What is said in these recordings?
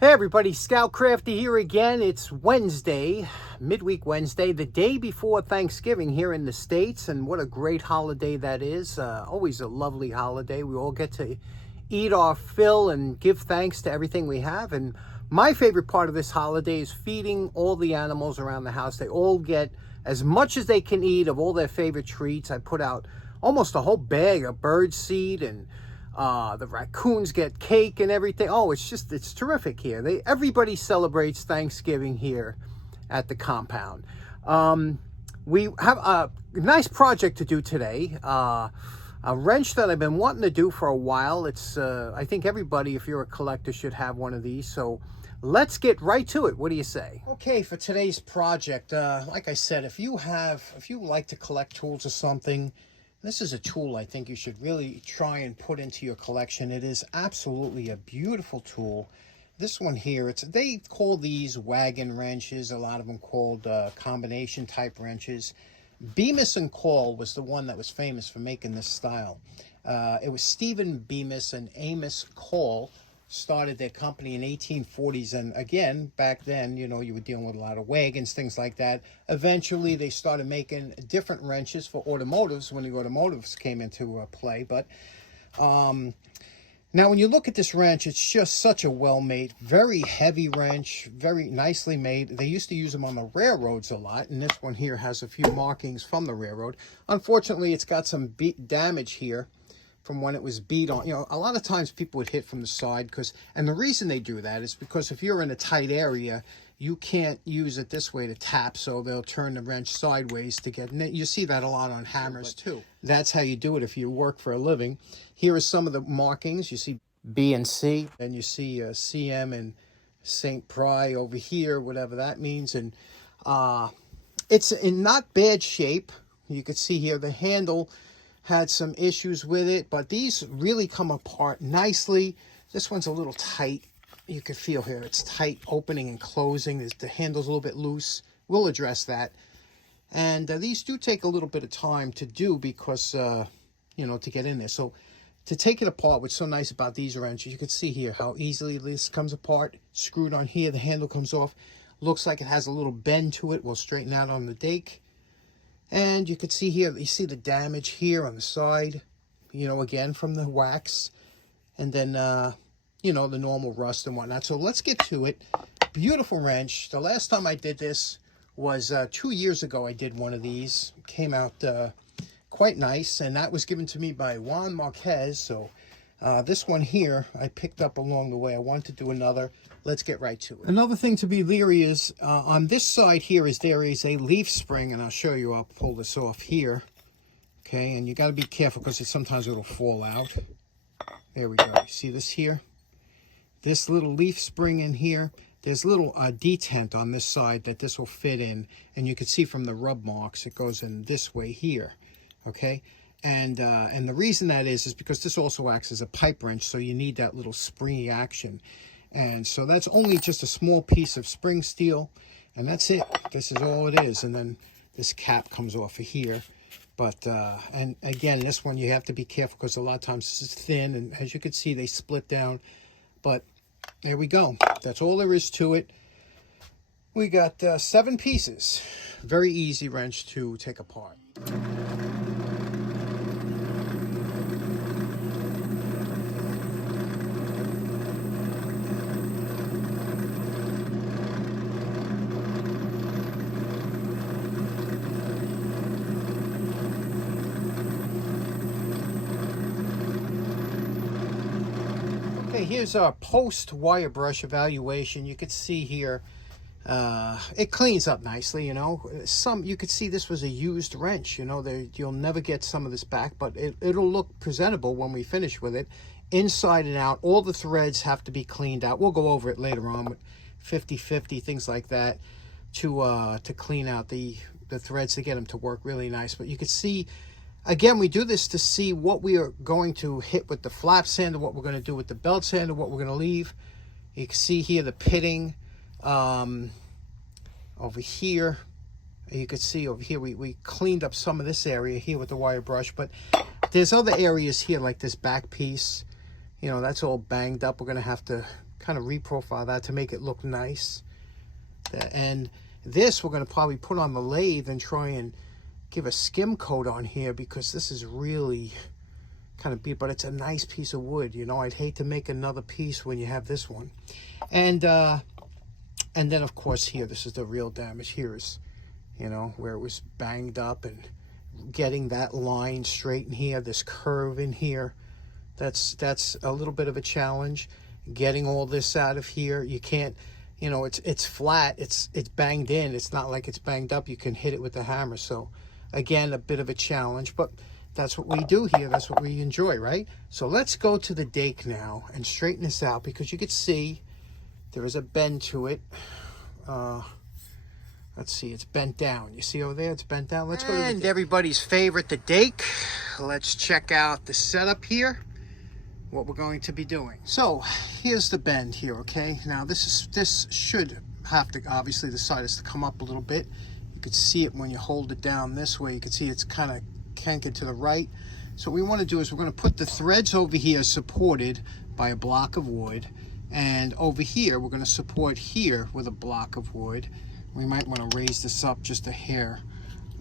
Hey everybody, Scout Crafty here again. It's Wednesday, midweek Wednesday, the day before Thanksgiving here in the States, and what a great holiday that is. Always a lovely holiday. We all get to eat our fill and give thanks to everything we have. And my favorite part of this holiday is feeding all the animals around the house. They all get as much as they can eat of all their favorite treats. I put out almost a whole bag of bird seed, and the raccoons get cake and everything. Oh, it's terrific here. Everybody celebrates Thanksgiving here at the compound. We have a nice project to do today. A wrench that I've been wanting to do for a while. I think everybody, if you're a collector, should have one of these. So let's get right to it. What do you say? Okay, for today's project, like I said, if you like to collect tools or something, this is a tool I think you should really try and put into your collection. It is absolutely a beautiful tool. This one here, they call these wagon wrenches. A lot of them called combination type wrenches. Bemis and Call was the one that was famous for making this style. It was Stephen Bemis and Amos Call started their company in 1840s, and again, back then, you were dealing with a lot of wagons, things like that. Eventually, they started making different wrenches for automotives when the automotives came into play. But now when you look at this wrench, it's just such a well-made, very heavy wrench, very nicely made. They used to use them on the railroads a lot, and this one here has a few markings from the railroad. Unfortunately, it's got some damage here from when it was beat on. A lot of times people would hit from the side, and the reason they do that is because if you're in a tight area, you can't use it this way to tap, so they'll turn the wrench sideways to get, and you see that a lot on hammers too. That's how you do it if you work for a living. Here are some of the markings. You see B and C, and you see CM and St. Pry over here, whatever that means. And it's in not bad shape. You can see here the handle had some issues with it, but these really come apart nicely. This one's a little tight. You can feel here it's tight opening and closing. The handle's a little bit loose. We'll address that. And these do take a little bit of time to do because, to get in there. So to take it apart, what's so nice about these wrenches, you can see here how easily this comes apart. Screwed on here, the handle comes off. Looks like it has a little bend to it. We'll straighten out on the dake. And you can see here, you see the damage here on the side, again, from the wax. And then, the normal rust and whatnot. So let's get to it. Beautiful wrench. The last time I did this was 2 years ago. I did one of these. Came out quite nice. And that was given to me by Juan Marquez. So this one here, I picked up along the way. I want to do another. Let's get right to it. Another thing to be leery is on this side here there is a leaf spring, and I'll show you. I'll pull this off here. Okay, and you got to be careful because sometimes it'll fall out. There we go. You see this here? This little leaf spring in here. There's a little detent on this side that this will fit in, and you can see from the rub marks it goes in this way here. Okay, and the reason that is because this also acts as a pipe wrench, so you need that little springy action. And so that's only just a small piece of spring steel, and that's it. This is all it is. And then this cap comes off of here. But, and again, this one you have to be careful because a lot of times this is thin, and as you can see, they split down. But there we go. That's all there is to it. We got 7 pieces. Very easy wrench to take apart. Okay, here's our post wire brush evaluation. You could see here, it cleans up nicely, you could see this was a used wrench, you'll never get some of this back, but it'll look presentable when we finish with it. Inside and out, all the threads have to be cleaned out. We'll go over it later on with 50-50, things like that, to clean out the threads to get them to work really nice. But you can see, again, we do this to see what we are going to hit with the flap sander, what we're going to do with the belt sander, what we're going to leave. You can see here the pitting over here. You can see over here we cleaned up some of this area here with the wire brush, but there's other areas here like this back piece. That's all banged up. We're going to have to kind of reprofile that to make it look nice. And this we're going to probably put on the lathe and try and give a skim coat on here, because this is really kind of beat, but it's a nice piece of wood. You know, I'd hate to make another piece when you have this one. And then of course here, this is the real damage. Here is, you know, where it was banged up, and getting that line straight in here, this curve in here, that's a little bit of a challenge. Getting all this out of here, you can't, you know, it's flat, it's banged in, it's not like it's banged up, you can hit it with the hammer. So again, a bit of a challenge, but that's what we do here, that's what we enjoy, right? So let's go to the dake now and straighten this out, because you can see there is a bend to it. Let's see, it's bent down. You see over there, it's bent down. Let's go to the dake. Everybody's favorite, the dake. Let's check out the setup here, what we're going to be doing. So here's the bend here, okay? Now this should have to, obviously the side has to come up a little bit. You could see it when you hold it down this way. You can see it's kind of canted to the right. So what we want to do is we're going to put the threads over here supported by a block of wood, and over here we're going to support here with a block of wood. We might want to raise this up just a hair,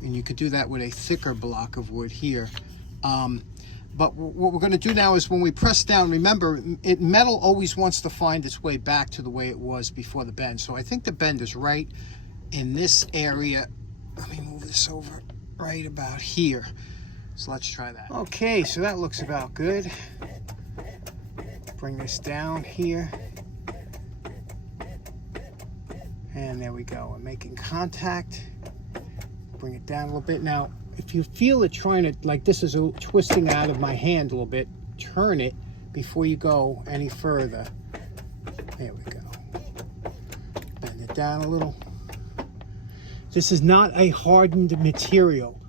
and you could do that with a thicker block of wood here. But what we're going to do now is when we press down, remember, metal always wants to find its way back to the way it was before the bend. So I think the bend is right in this area. Let me move this over right about here. So let's try that. Okay, so that looks about good. Bring this down here. And there we go. I'm making contact. Bring it down a little bit. Now, if you feel it trying to, like this is twisting out of my hand a little bit, turn it before you go any further. There we go. Bend it down a little. This is not a hardened material,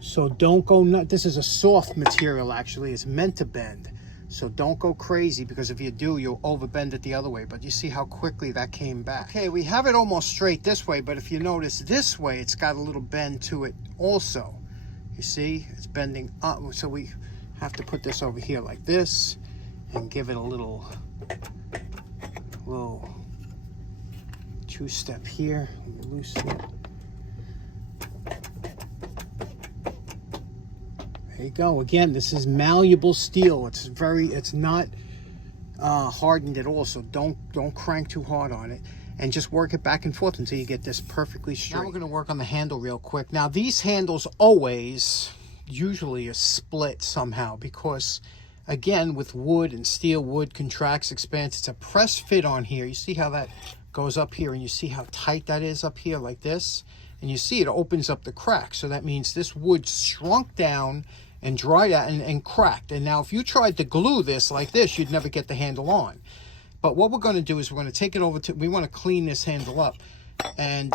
so don't go nuts. This is a soft material, actually. It's meant to bend. So don't go crazy, because if you do, you'll overbend it the other way. But you see how quickly that came back. Okay, we have it almost straight this way, but if you notice this way, it's got a little bend to it also. You see, it's bending up. So we have to put this over here like this and give it a little two-step here. Let me loosen it. There you go. Again, this is malleable steel. It's not hardened at all. So don't crank too hard on it, and just work it back and forth until you get this perfectly straight. Now we're going to work on the handle real quick. Now these handles usually are split somehow, because again, with wood and steel, wood contracts, expands. It's a press fit on here. You see how that goes up here, and you see how tight that is up here like this, and you see it opens up the crack. So that means this wood shrunk down and dried out and cracked. And now if you tried to glue this like this, you'd never get the handle on. But what we're going to do is we're going to take it over to, we want to clean this handle up. And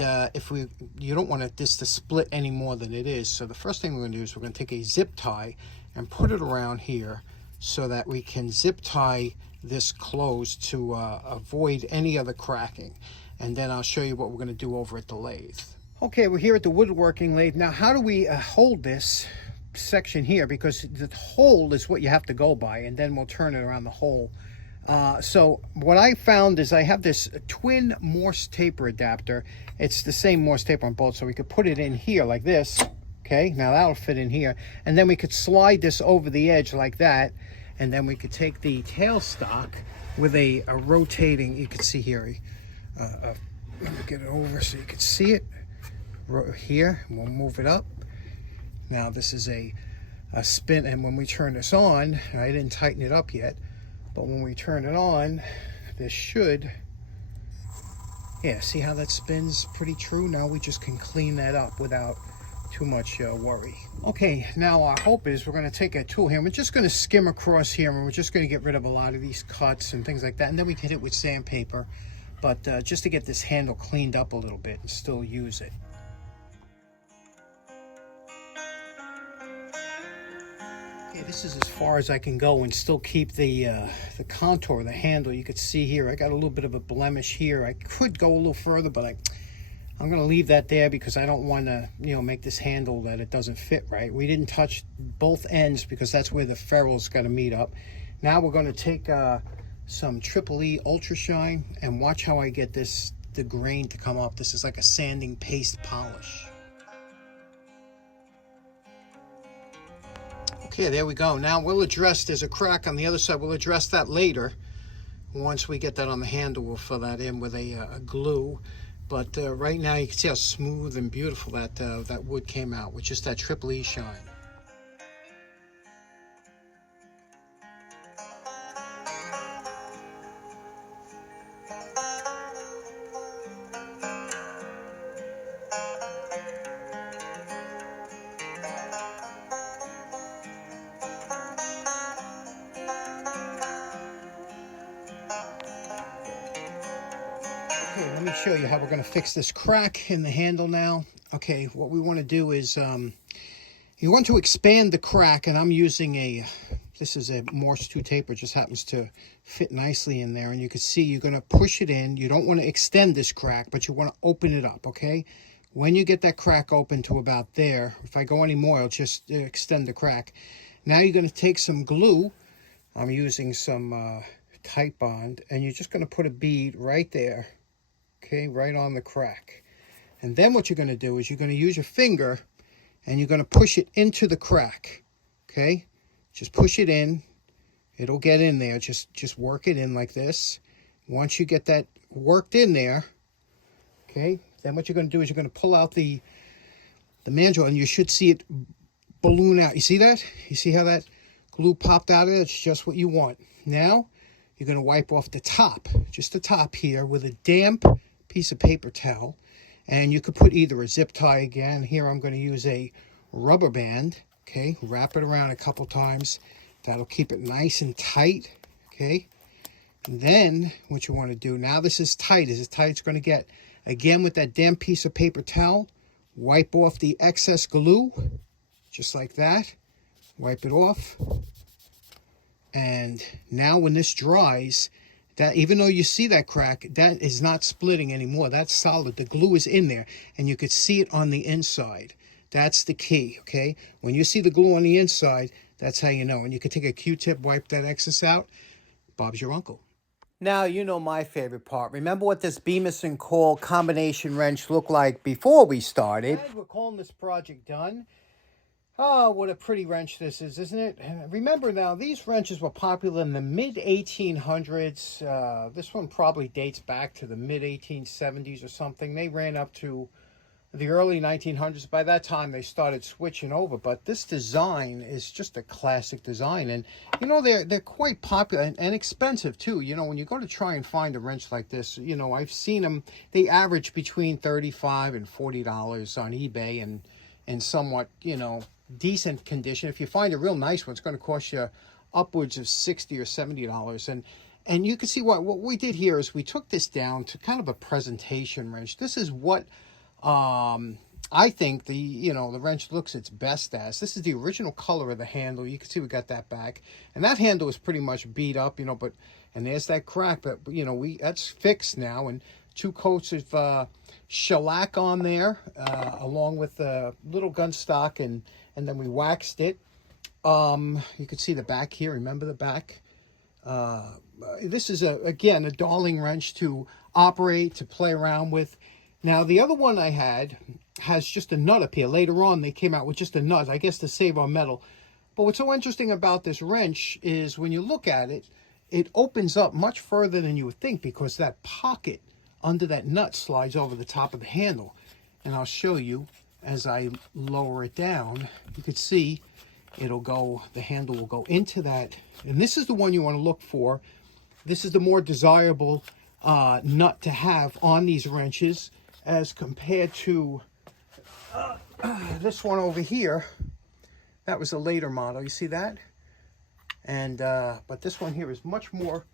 you don't want this to split any more than it is. So the first thing we're going to do is we're going to take a zip tie and put it around here so that we can zip tie this closed to avoid any other cracking. And then I'll show you what we're going to do over at the lathe. Okay, we're here at the woodworking lathe. Now, how do we hold this section here? Because the hole is what you have to go by, and then we'll turn it around the hole. So what I found is I have this twin Morse taper adapter. It's the same Morse taper on both, so we could put it in here like this. Okay, now that'll fit in here, and then we could slide this over the edge like that, and then we could take the tailstock with a rotating, you can see here, let me get it over so you can see it here, and we'll move it up. Now this is a spin, and when we turn this on, and I didn't tighten it up yet, but when we turn it on, this should, yeah, see how that spins pretty true? Now we just can clean that up without too much worry. Okay, now our hope is we're going to take a tool here, and we're just going to skim across here, and we're just going to get rid of a lot of these cuts and things like that, and then we can hit it with sandpaper, but just to get this handle cleaned up a little bit and still use it. Okay, this is as far as I can go and still keep the contour of the handle. You could see here I got a little bit of a blemish here. I could go a little further, but I'm going to leave that there because I don't want to, make this handle that it doesn't fit right. We didn't touch both ends because that's where the ferrule's got to meet up. Now we're going to take some Triple E Ultra Shine, and watch how I get the grain to come up. This is like a sanding paste polish. Okay, there we go. Now we'll address, there's a crack on the other side. We'll address that later. Once we get that on the handle, we'll fill that in with a glue. But right now you can see how smooth and beautiful that wood came out with just that Triple E shine. Okay, let me show you how we're going to fix this crack in the handle now. Okay, what we want to do is you want to expand the crack, and I'm using this is a Morse 2 taper, just happens to fit nicely in there. And you can see you're going to push it in. You don't want to extend this crack, but you want to open it up, okay? When you get that crack open to about there, if I go any more, I'll just extend the crack. Now you're going to take some glue. I'm using some tight bond, and you're just going to put a bead right there. Okay, right on the crack. And then what you're going to do is you're going to use your finger and you're going to push it into the crack. Okay, just push it in. It'll get in there. Just work it in like this. Once you get that worked in there, okay, then what you're going to do is you're going to pull out the mandrel, and you should see it balloon out. You see that? You see how that glue popped out of it? It's just what you want. Now you're going to wipe off the top, just the top here, with a damp piece of paper towel. And you could put either a zip tie again. Here I'm going to use a rubber band. Okay, wrap it around a couple times. That'll keep it nice and tight. Okay, and then what you want to do, now this is tight, as tight as it's going to get. Again, with that damp piece of paper towel, wipe off the excess glue, just like that. Wipe it off. And now when this dries, that even though you see that crack, that is not splitting anymore. That's solid. The glue is in there, and you could see it on the inside. That's the key, okay? When you see the glue on the inside, that's how you know. And you can take a Q-tip, wipe that excess out. Bob's your uncle. Now, you know my favorite part. Remember what this Bemis and Cole combination wrench looked like before we started? And we're calling this project done. Oh, what a pretty wrench this is, isn't it? Remember now, these wrenches were popular in the mid-1800s. This one probably dates back to the mid-1870s or something. They ran up to the early 1900s. By that time, they started switching over. But this design is just a classic design. And, you know, they're quite popular and expensive, too. You know, when you go to try and find a wrench like this, you know, I've seen them. They average between $35 and $40 on eBay and somewhat, you know, decent condition. If you find a real nice one, it's going to cost you upwards of $60 or $70. And you can see what we did here is we took this down to kind of a presentation wrench. This is what I think the wrench looks its best as. This is the original color of the handle. You can see we got that back, and that handle is pretty much beat up, you know, and there's that crack, but you know, that's fixed now, and 2 coats of shellac on there, along with a little gun stock, and then we waxed it. You can see the back here. Remember the back? This is, again, a darling wrench to operate, to play around with. Now, the other one I had has just a nut up here. Later on, they came out with just a nut, I guess to save on metal. But what's so interesting about this wrench is when you look at it, it opens up much further than you would think, because that pocket under that nut slides over the top of the handle. And I'll show you as I lower it down. You can see the handle will go into that. And this is the one you want to look for. This is the more desirable nut to have on these wrenches as compared to this one over here. That was a later model. You see that? And but this one here is much more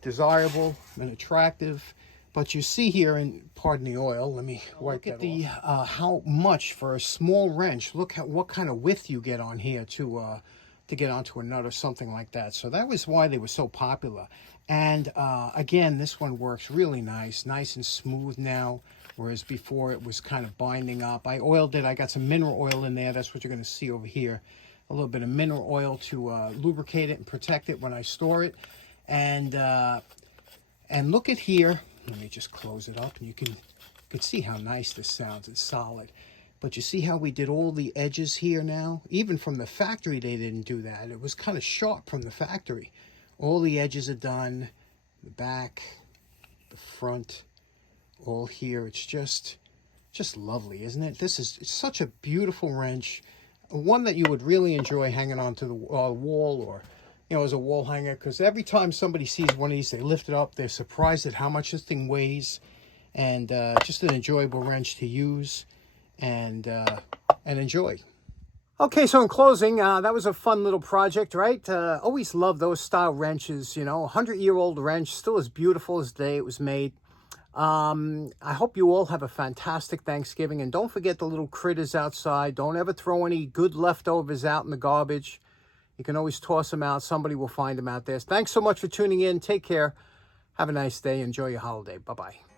desirable and attractive. But you see here, and pardon the oil, let me wipe that off. How much for a small wrench. Look at what kind of width you get on here to get onto a nut or something like that. So that was why they were so popular. And again, this one works really nice and smooth now, whereas before it was kind of binding up. I oiled it. I got some mineral oil in there. That's what you're going to see over here. A little bit of mineral oil to lubricate it and protect it when I store it. And look at here. Let me just close it up, and you can see how nice this sounds. It's solid. But you see how we did all the edges here now? Even from the factory, they didn't do that. It was kind of sharp from the factory. All the edges are done. The back, the front, all here. It's just lovely, isn't it? It's such a beautiful wrench. One that you would really enjoy hanging onto the wall, or, you know, as a wall hanger. Because every time somebody sees one of these, they lift it up. They're surprised at how much this thing weighs. And just an enjoyable wrench to use and enjoy. Okay, so in closing, that was a fun little project, right? Always love those style wrenches, you know. 100-year-old wrench, still as beautiful as the day it was made. I hope you all have a fantastic Thanksgiving. And don't forget the little critters outside. Don't ever throw any good leftovers out in the garbage. You can always toss them out. Somebody will find them out there. Thanks so much for tuning in. Take care. Have a nice day. Enjoy your holiday. Bye-bye.